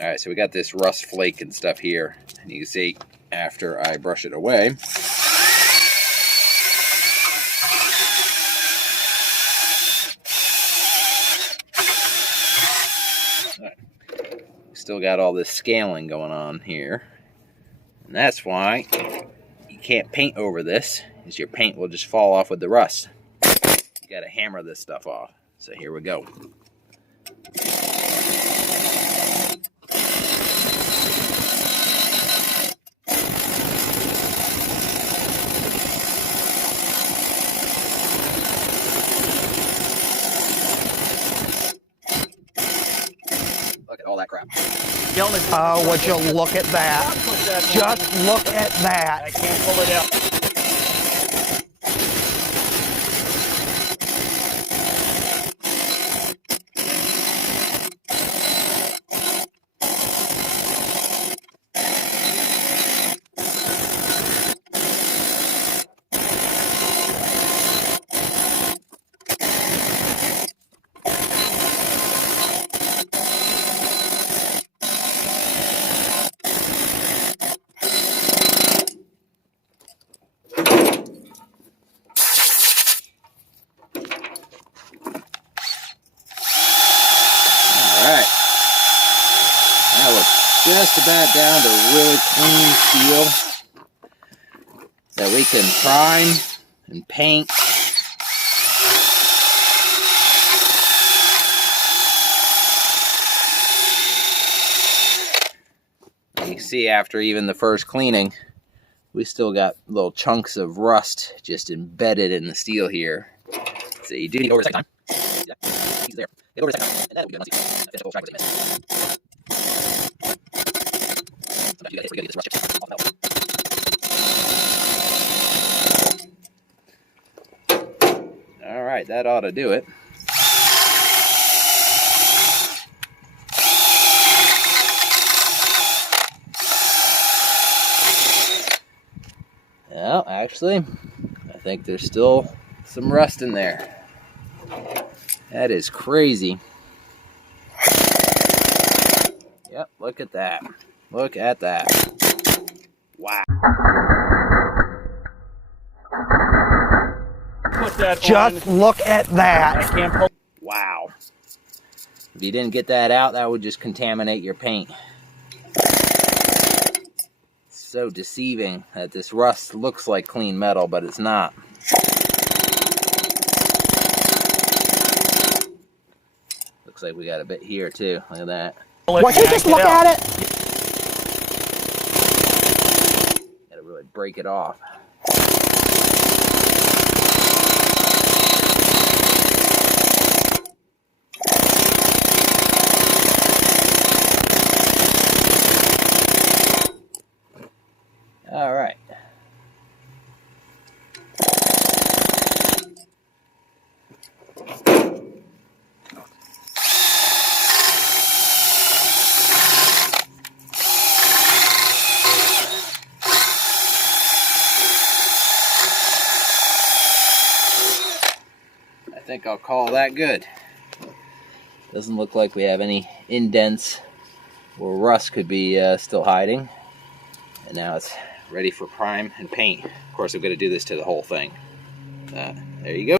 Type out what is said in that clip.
Alright, so we got this rust flake and stuff here. And you can see after I brush it away, still got all this scaling going on here. And that's why you can't paint over this, is your paint will just fall off with the rust. You gotta hammer this stuff off. So here we go. Look at all that crap. Oh, would you look at that? Just look at that. I can't pull it out. Just about down to really clean steel that we can prime and paint. You can see after even the first cleaning, we still got little chunks of rust just embedded in the steel here. So you do need to go over the second time. Yeah, he's there. Get over the second time, and then we'll be good. Let's see. Finish the whole track with a miss. Sometimes you gotta get this rust chips off the metal. Alright, that ought to do it. Well, actually, I think there's still some rust in there. That is crazy. Yep, look at that. Look at that. Wow. Put that Just on. look at that. I can't pull. Wow. If you didn't get that out, that would just contaminate your paint. So deceiving that this rust looks like clean metal, but it's not. Looks like we got a bit here too. Look at that. Would you just look at it? Gotta really break it off. All right. I think I'll call that good. Doesn't look like we have any indents where rust could be still hiding. And now it's ready for prime and paint. Of course, I'm going to do this to the whole thing. There you go.